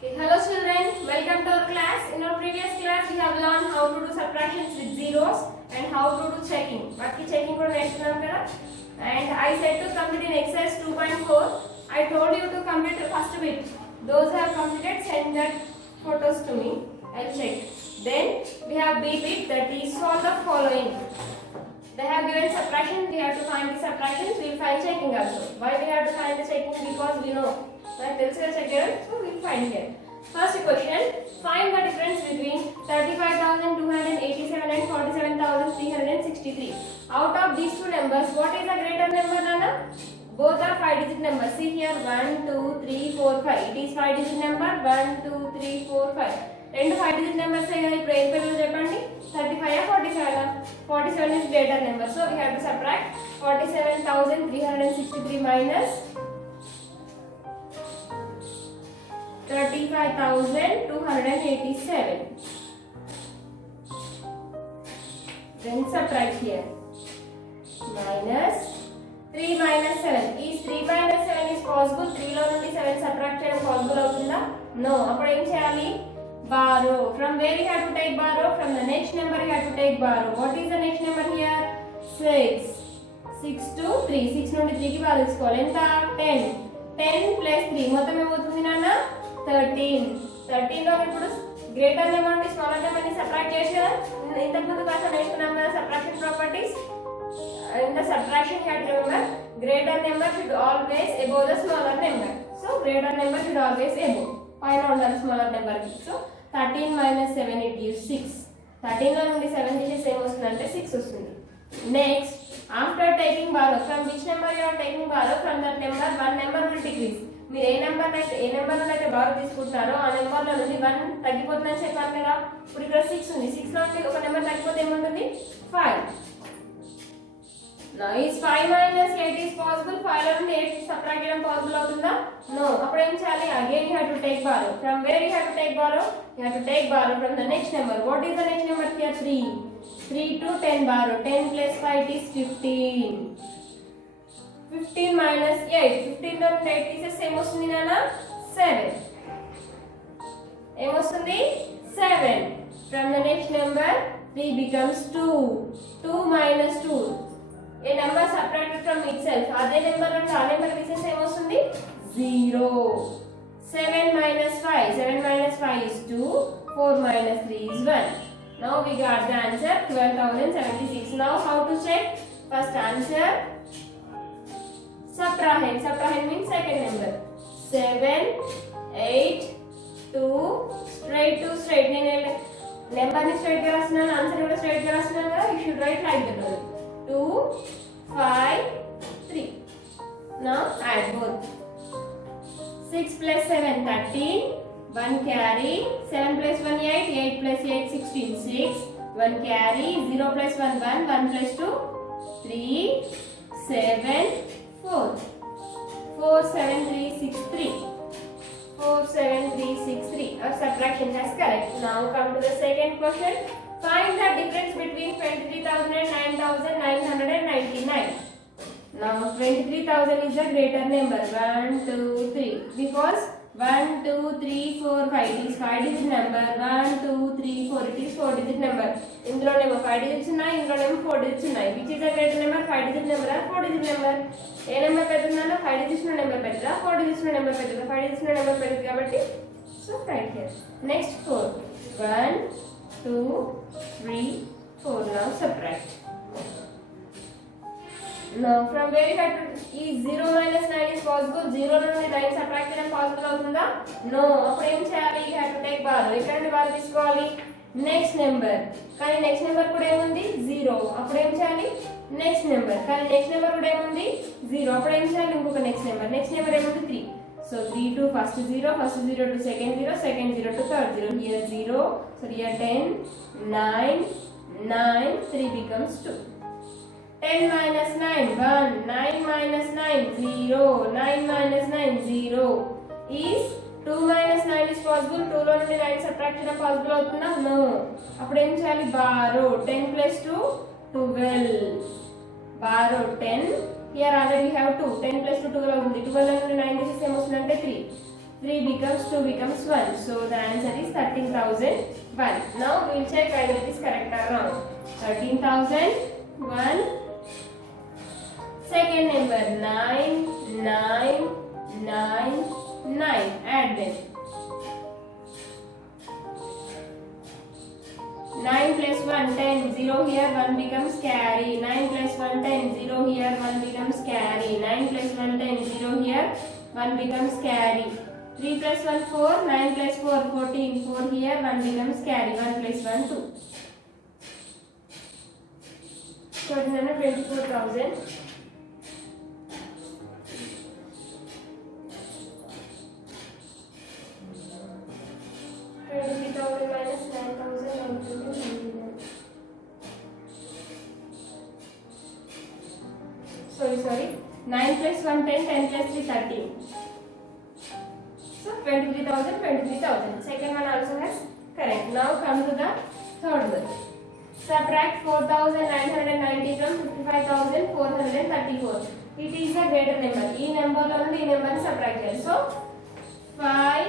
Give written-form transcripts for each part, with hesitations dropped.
Okay, hello children, welcome to our class. In our previous class, we have learned how to do subtractions with zeros and how to do checking. What checking for next number? And I said to complete in exercise 2.4. I told you to complete the first bit. Those who have completed, send that photos to me. I'll check. Then we have B bit, that is solve the following. They have given subtraction, we have to find the subtractions, we will find checking also. Why we have to find the checking? Because we know. Like there is a checker, so we will find here. First question, find the difference between 35,287 and 47,363. Out of these two numbers, what is the greater number, Nana? Both are 5-digit numbers. See here, 1, 2, 3, 4, 5. It is 5-digit number, 1, 2, 3, 4, 5. రెండు 5-digit numbers ఏ కదా ఇప్పుడు ఏం పేరు చెప్పండి 35 47 47 is greater number, so we have to subtract 47,363 minus 35,287. Then subtract here. Minus 3 minus 7. Is 3 minus 7 is possible? 3 లో నుండి 7 subtract చేయడం possible అవుతుందా? No. అప్పుడు ఏం చేయాలి? Borrow. From where you have to take borrow? From the next number you have to take borrow. What is the next number here? 6. 6 to 3. 6 నుండి 3 కి borrow తీసుకోవాలి. ఎంత? 10. 10 plus 3. మొత్తం ఏమవుతుంది నాన్న? 13. 13 లో ఇప్పుడు గ్రేటర్ నెంబర్ నుండి స్మాలర్ నెంబర్ ని సబ్ట్రాక్ట్ చేసి ఇంతకు ముందు క్లాస్ నేర్చుకున్నాం కదా subtraction properties. In the subtraction you have to remember greater number should always above the smaller number. So greater number should always above. Find out the smaller number. So 13 minus 7 it gives 6. 13 లో నుండి 7 తీసి same వస్తుందంటే 6 వస్తుంది. Next, after taking borrow, from which number you are taking borrow? From that number, one number will decrease. మీరు ఏ number నుండి అయితే borrow తీసుకుంటారో ఆ నెంబర్ లో నుండి 1 తగ్గిపోతుందని చెప్పాను కదా. ఇప్పుడు ఇక్కడ 6 ఉంది. 6 లో నుండి ఒక నెంబర్ తగ్గిపోతే ఏముంటుంది? 5. Now is 5 minus 8 is possible? 5 లో నుండి 8 subtract చేయడం possible అవుతుందా? No. అప్పుడు ఏం చేయాలి? Again you have to take borrow. From where you have to take borrow? You have to take borrow from the next number. What is the next number here? 3. 3 to 10 borrow. 10 plus 5 is 15. 15 minus 8. 15 లో నుండి 8 తీసేస్తే ఏమొస్తుంది నాన్న? 7. ఏమొస్తుంది? 7. From the next number 3 becomes 2. 2 minus 2. A number subtracted from itself. అదే number నుండి ఆ number తీసేస్తే ఏమొస్తుంది? 0. 7 minus 5. 7 minus 5 is 2. 4 minus 3 is 1. Now we got the answer 12,076. Now how to check? First answer. Subtrahend. Subtrahend means second number. 7, 8, 2. Straight to straight. నేను number ని straight గా రాస్తున్నాను, answer కూడా స్ట్రైట్ గా రాస్తున్నాను కదా. You should write like that. 2, 5, 3. Now add both. 6 plus 7, 13. 1 carry. 7 plus 1, 8. 8 plus 8, 16. 6. 1 carry. 0 plus 1, 1. 1 plus 2, 3. 7, 4. 4, 7, 3, 6, 3. 4, 7, 3, 6, 3. Our subtraction is correct. Now come to the second question. Find the difference between 23,000 and 9,999. Now 23,000 is the greater number. 1, 2, 3. Because 1, 2, 3, 4, 5. It is 5-digit number. 1, 2, 3, 4. It is 4-digit number. ఇందులోనేమో 5 digits ఉన్నాయి, ఇందులోనేమో 4 digits ఉన్నాయి. Which is the greater number? 5-digit number or 4-digit number? ఏ number పెద్దదన్నా? 5 digits లో number పెద్దదా? 4 digits లో number పెద్దదా? 5 digits లో number పెద్దది కాబట్టి so right here. Next 4. 1, 2, 3, 4. Now subtract. Now from where you have to is 0 minus 9 is possible? 0 నుండి 9 subtract చేయడం possible అవుతుందా? No. అప్పుడు ఏం చేయాలి? You have to take borrow. ఎక్కడ నుండి borrow తీసుకోవాలి? Next number. కానీ నెక్స్ట్ నెంబర్ కూడా ఏముంది? 0. అప్పుడు ఏం చేయాలి? Next number. కానీ నెక్స్ట్ నెంబర్ కూడా ఏముంది? 0. అప్పుడు ఏం చేయాలి? ఇంకొక నెక్స్ట్ నెంబర్. నెక్స్ట్ నెంబర్ ఏముంది? 3. So 3 to first 0 to second 0, second 0 to third 0. Here 0, so here 10, 9, 9, 3 becomes 2. 10 minus 9, 1, 9 minus 9, 0, 9 minus 9, 0. Is 2 minus 9 is possible? 2 లో నుండి 9 subtract చేయడం possible అవుతుందా? No. అప్పుడు ఏం చేయాలి? Borrow. 10 plus 2, 12. Borrow 10. Here already we have 2. 10 plus 2, 12 అవుతుంది. 12 నుండి 9 తీసేస్తే ఏమొస్తుందంటే 3. 3 becomes 2 becomes 1. So the answer is 13,001. Now we will check whether it is correct or wrong. 13,001. Second number 9,9,9,9. Add them. 9 plus 1 10. 0 here 1 becomes carry. 9 plus 1 10. 0 here 1 becomes carry. 9 plus 1 10. 0 here 1 becomes carry. 3 plus 1 4. 9 plus 4 14. 4 here 1 becomes carry. 1 plus 1 2. So it is 24,000. 23,000 minus 9,000. Sorry. 9 plus 1 10. 10 plus 3 13. So 23,000. Second one also has correct. Now come to the third one. Subtract 4,990 from 55,434. It is a greater number. E number నుండి ఈ number ని subtract చేయాలి. So 5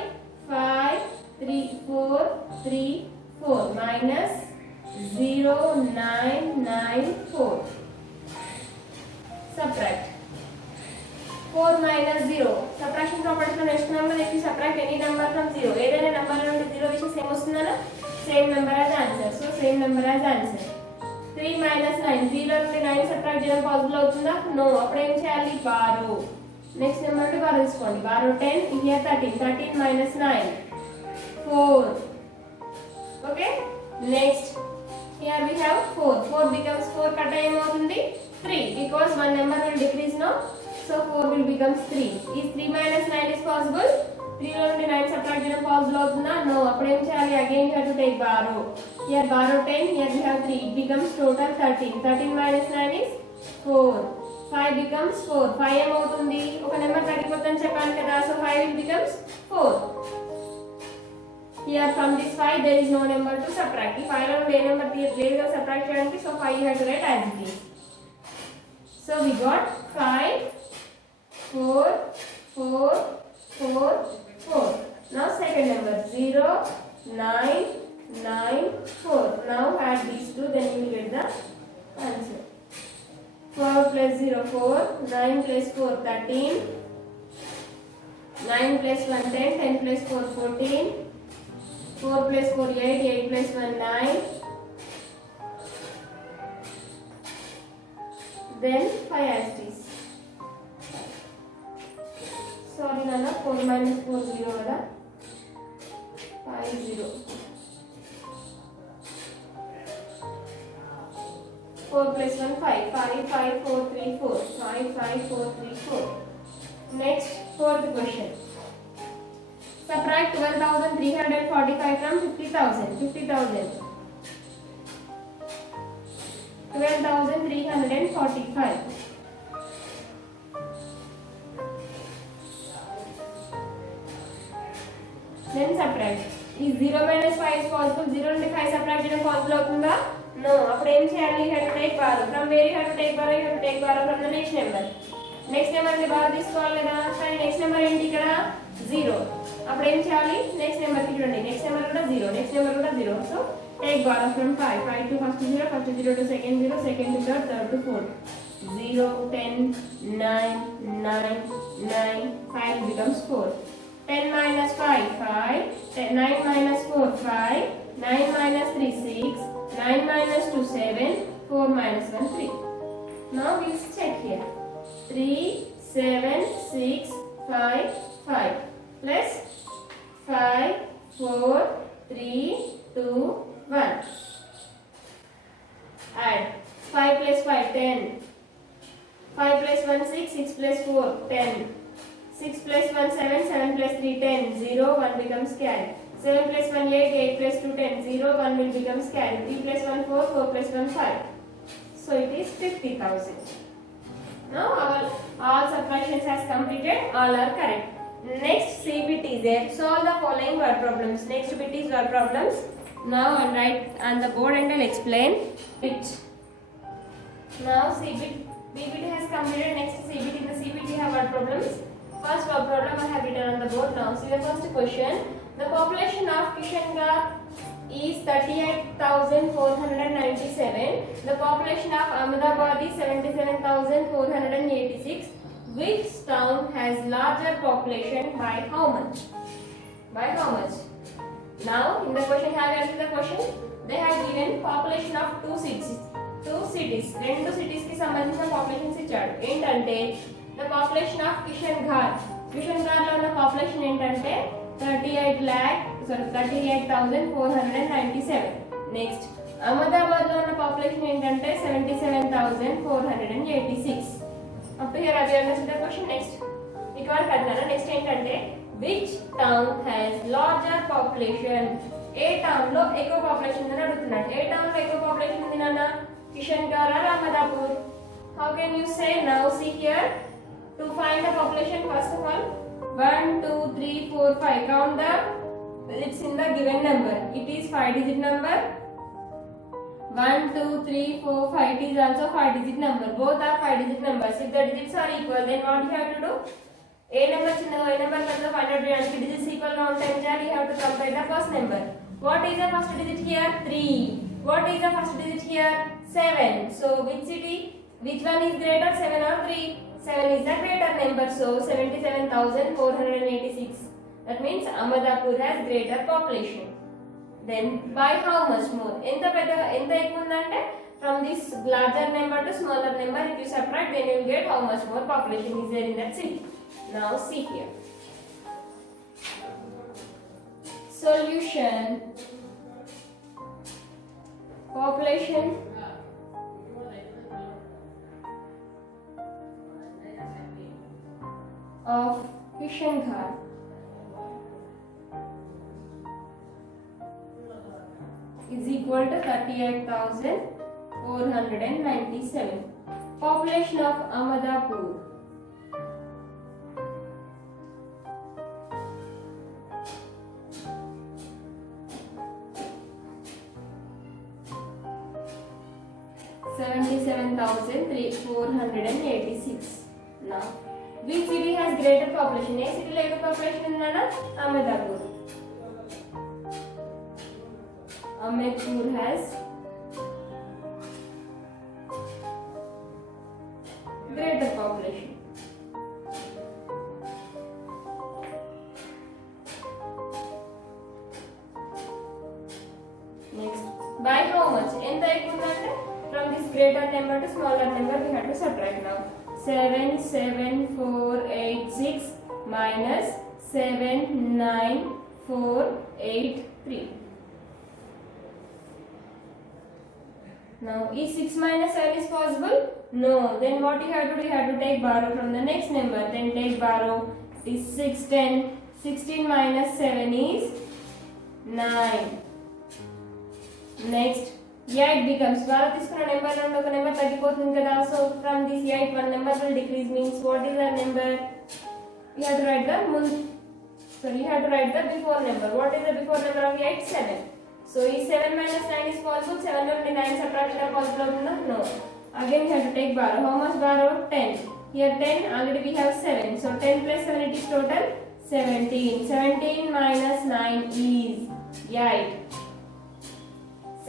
5 3 4 3 4 minus 0,994. Subtract 4 minus 0. Subtraction properties లో నేర్చుకున్నాం కదా. If you subtract any number from 0, ఏదైనా number నుండి 0 తీసి same వస్తుందనా? Same number as answer. So same number as answer. 3 minus 9. 0 నుండి 9 subtract చేయడం పాసిబుల్ అవుతుందా? No. అప్పుడు ఏం చేయాలి? Borrow. Next number నుండి borrow తీసుకోండి. Borrow 10. Here 13. 13 minus 9. 4. Okay. Next. Here we have 4. 4 becomes 4. Cut ఏమవుతుంది? 3. Because one number will decrease now. So 4 will becomes 3. Is 3 minus 9 is possible? 3 నుండి 9 subtract చేయడం పాసిబుల్ అవుతుందా? No. అప్పుడు ఏం చేయాలి? Again you have to take borrow. Here borrow 10. Here we have 3. It becomes total 13. 13 minus 9 is 4. 5 becomes 4. 5 ఏమవుతుంది? ఒక number తగ్గిపోతుందని చెప్పాను కదా. So 5 will becomes 4. Here from this 5 there is no number to subtract. ఈ 5 నుండి ఏ number లేదు కదా subtract చేయడానికి. So 5 you have to write as it is. So we got 5 4 4 4 4. Now second number 0 9 9 4. Now add these two, then you will get the answer. 4 plus 0 4. 9 plus 4 13. 9 plus 1 10. 10 plus 4 14. 4 plus 4 8. 8 plus 1 9. Then 5 as this. Sorry Nana, 4 minus 4 0 kada. 5 0. 4 plus 1 5. 5 5 4 3 4. 5 5 4 3 4. Next fourth question. Subtract 12,345 from 50,000. 50,000. 12,345. Then subtract. Is 0 minus 5 is possible? 0 నుండి 5 subtract చేయడం possible అవుతుందా? No. అప్పుడు ఏం చేయాలి? You have to take borrow. From where you have to take borrow? You have to take borrow from the next number. Next number నుండి borrow తీసుకోవాలి కదా. కానీ next number ఏంటి ఇక్కడ? 0. అప్పుడు ఏం చేయాలి? Next number కి చూడండి. Next number కూడా 0. Next number కూడా 0. So take borrow from 5. 5 to first 0, first 0 to second 0, second to third, third to fourth. 0, 10, 9, 9, 9, 5 becomes 4. 10 minus 5, 5. 9 minus 4, 5. 9 minus 3, 6. 9 minus 2, 7. 4 minus 1, 3. Now we will check here. 3, 7, 6, 5, 5. Plus 5, 4, 3, 2, 1. Add. 5 plus 5, 10. 5 plus 1, 6. 6 plus 4, 10. 6 plus 1, 7. 7 plus 3, 10. 0, 1 becomes carry. 7 plus 1, 8. 8 plus 2, 10. 0, 1 will becomes carry. 3 plus 1, 4. 4 plus 1, 5. So it is 50,000. Now all subtractions has completed. All are correct. Next see bit is there. Solve the following word problems. Next bit is word problems. Now I'll write on the board and I'll explain it. Now C bit, B bit has completed. Next C bit, in the C bit we have word problems. First problem I have written on the board. Now see the first question. The population of Kishangarh is 38,497. The population of Ahmedabad is 77,486. Which town has larger population by how much? By how much? Now in the question, have you answered the question? They have given population of two cities. రెండు cities కి సంబంధించిన populations ఇచ్చాడు. ఏంటంటే the population of Kishangarh లో ఉన్న population ఏంటంటే 38,497. Next Ahmedabad లో ఉన్న పాపులేషన్ ఏంటంటే 77,486. అప్ టు హియర్ అది అన్నది క్వశ్చన్. నెక్స్ట్ ఇక్కడ కదనా నెక్స్ట్ ఏంటంటే which town has larger population? A town లో ఎక్కువ పాపులేషన్ ఉందని అడుగుతున్నాడు. ఏ టౌన్ లో ఎక్కువ పాపులేషన్ ఉంది నాన్న? Kishangarh or Ahmedabad? How can you say? Now see here, to find the population, first of all 1 2 3 4 5 count the digits in the given number. It is 5 digit number. 1 2 3 4 5. It is also 5 digit number. Both are 5 digit numbers. If the digits are equal, then what you have to do? A number చిన్నదో a number పెద్దదో find out చేయడానికి digits equal గా ఉంటాయి అంటే you have to compare the first number. What is the first digit here? 3. What is the first digit here? 7. So which one is greater, 7 or 3? 7 is the greater number. So 77,486. That means Ahmedabad has greater population. Then by how much more? ఎంత ఎక్కువ ఉందంటే from this larger number to smaller number, if you subtract, then you will get how much more population is there in that city. Now see here. Solution. Population of Kishangarh is equal to 38,497. Population of Ahmedabad is 77,486. Now, which city has greater population? A city greater population is Ahmedabad. Ahmedabad has greater population. Next, by how much? ఎంత ఎక్కువ ఉందంటే from this greater number to smaller number we have to subtract now. 77486 minus 79483. Now is 6 minus 7 is possible? No. Then what you have to do? You have to take borrow from the next number. Then take borrow. It is 610. 16 minus 7 is 9. Next 8 becomes borrow తీసుకున్న number నుండి ఒక number తగ్గిపోతుంది కదా. So from this 8 one number will decrease, means what is the number? You have to write the before number. What is the before number of 8? 7. So is 7 minus 9 is possible? 7 నుండి 9 subtraction possible అవుతుందా? No. Again you have to take borrow. How much borrow? 10. Here 10, already we have 7. So 10 plus 7, it is total 17. 17 minus 9 is 8.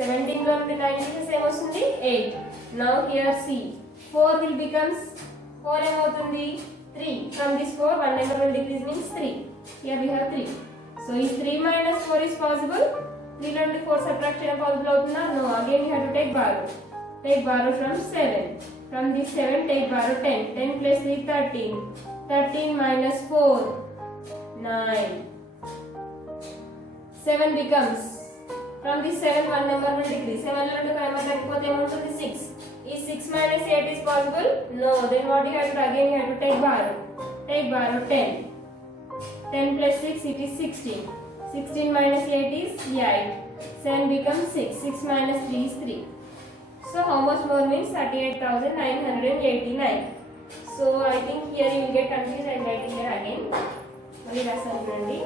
17 లో నుండి 9 తీసేస్తే ఏమొస్తుంది? 8. Now here see, 4 will becomes 4 ఏమవుతుంది? 3. From this 4 one number will decrease, means 3. Here we have 3. So is 3 minus 4 is possible? 3 లో నుండి 4 subtraction possible అవుతుందా? No. Again you have to take borrow. Take borrow from 7. From this 7 take borrow 10. 10 plus 3 13. 13 minus 4 9. 7 becomes, from this 7 one number will decrease. 7 లో నుండి 1 number తగ్గిపోతే ఏమవుతుంది? 6. Is 6 minus 8 is possible? No. Then what you have to do? Again you have to take borrow. Take borrow 10. 10 plus 6, it is 16. 16 minus 8 is 8. 7 becomes 6. 6 minus 3 is 3. So how much more means 38,989. So I think here you will get confused. I am writing here again. Mali rasanu chudandi.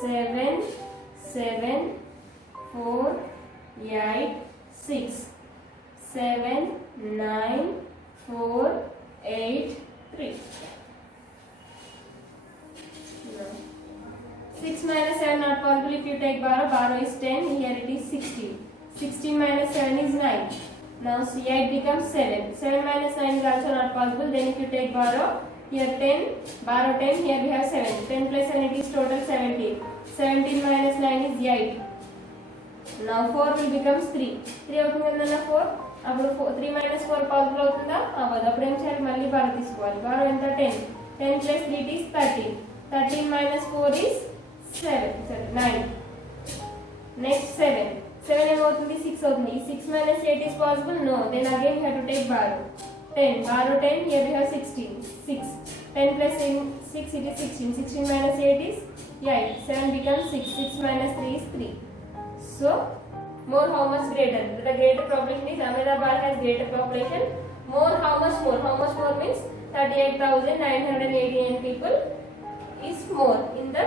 7 7 4 8 6 7 9 4, 8, 3. 6 minus 7 not possible if you take borrow. Borrow is 10. Here it is 16. 16 minus 7 is 9. Now see, 8 becomes 7. 7 minus 9 is also not possible. Then if you take borrow, here 10, borrow 10, here we have 7. 10 plus 7 it is total 17. 17 minus 9 is 8. Now 4 will becomes 3. 3 అవుతుందన్న 4. అప్పుడు 3 minus 4 possible అవుతుందా? అవ్వదు. అప్పుడు ఏం చేయాలి? మళ్ళీ borrow తీసుకోవాలి. Borrow ఎంత? 10. 10 plus 3 is 13. 13 minus 4 is 9. Next 7. 7 ఏమవుతుంది? 6 అవుతుంది. 6 minus 8 is possible? No. Then again we have to take borrow. 10. Borrow 10. Here we have 16. 6. 10 plus 6 it is 16. 16 minus 8 is 8. 7 becomes 6. 6 minus 3 is 3. So, more how much greater? The greater population is Ahmedabad has greater population. More how much more? How much more means 38,989 people is more in the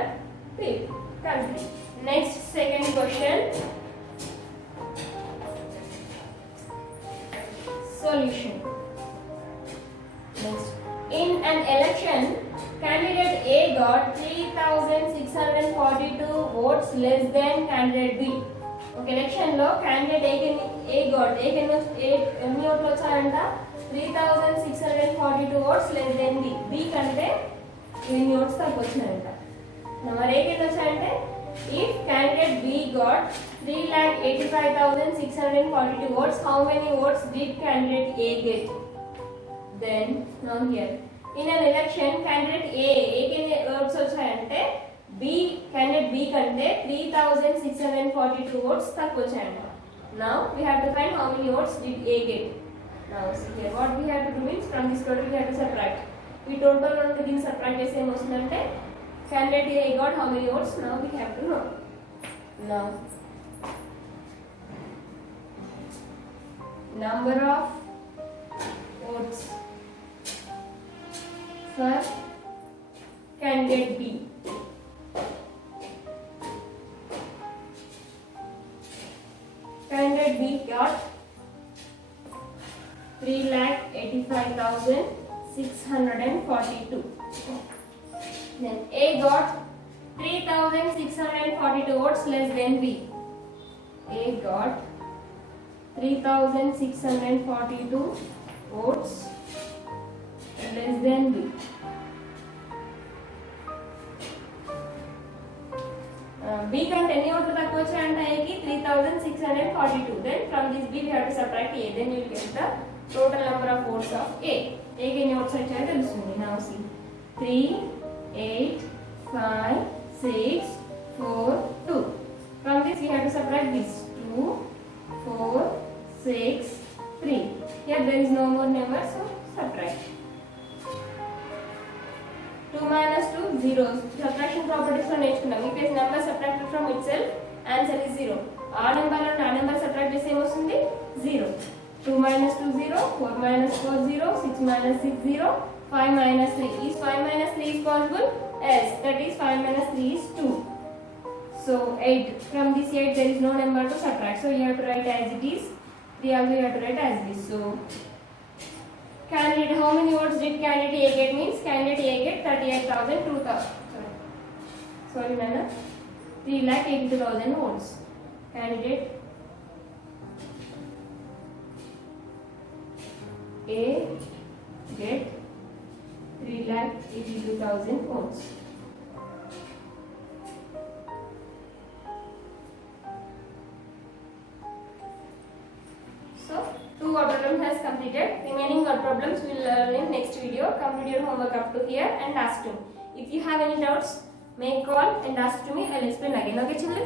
country. Next, second question. Solution. Next, in an election, candidate A got 3,642 votes less than candidate B. ఒక election లో candidate A got ఎన్ని ఓట్లు వచ్చాయంట? 3,642 votes less than B. B కంటే ఎన్ని ఓట్స్ తక్కువ వచ్చాయంట? మరి ఏ ఎన్ని వచ్చాయంటే, if candidate B got 3,85,642 votes, how many votes did candidate A get? Then now here in an election, candidate A కి ఎన్ని ఓట్స్ వచ్చాయంటే candidate B కంటే 3,642 votes తక్కువ వచ్చాయంట. Now we have to find how many votes did A get. Now see here, what we have to do means from this total we have to subtract. We total నుండి దీన్ని subtract చేస్తే ఏమొస్తుందంటే candidate A got how many votes. Now we have to know. Now number of votes for candidate B. Candidate B got 3,85,642. Then A got 3,642 votes less than B. A got 3,642 votes less than B. B కంటే ఎన్ని ఓట్లు తక్కువ వచ్చాయంటే A కి 3,642. Then from this B we have to subtract A. Then you will get the total number of votes of A. A కి ఎన్ని oats వచ్చాయో తెలుస్తుంది. Now see, 3, 8, 5, 6, 4, 2. From this we have to subtract this 2, 4, 6, 3. Here there is no more number, so subtract. 2 minus 2, 0. Subtraction properties లో నేర్చుకున్నాం. If is number subtracted from itself, answer is 0. ఆ number లో ఆ number subtract చేస్తే ఏమొస్తుంది? 0. 2 minus 2, 0. 4 minus 4, 0. 6 minus 6, 0. 5 minus 3. Is 5 minus 3 is possible? Yes. That is 5 minus 3 is 2. So 8. From this 8 there is no number to subtract. So you have to write as it is. 3 also you have to write as it is. So candidate, how many votes did candidate A get? Means candidate A get 38,000. Sorry, Nana. 3,82,000 votes. Candidate A get 3,82,000 votes. So 2 word problem has completed. Remaining word problems we will learn in next video. Complete your homework up to here and ask to me. If you have any doubts, make call and ask to me. I will explain again. Okay, children?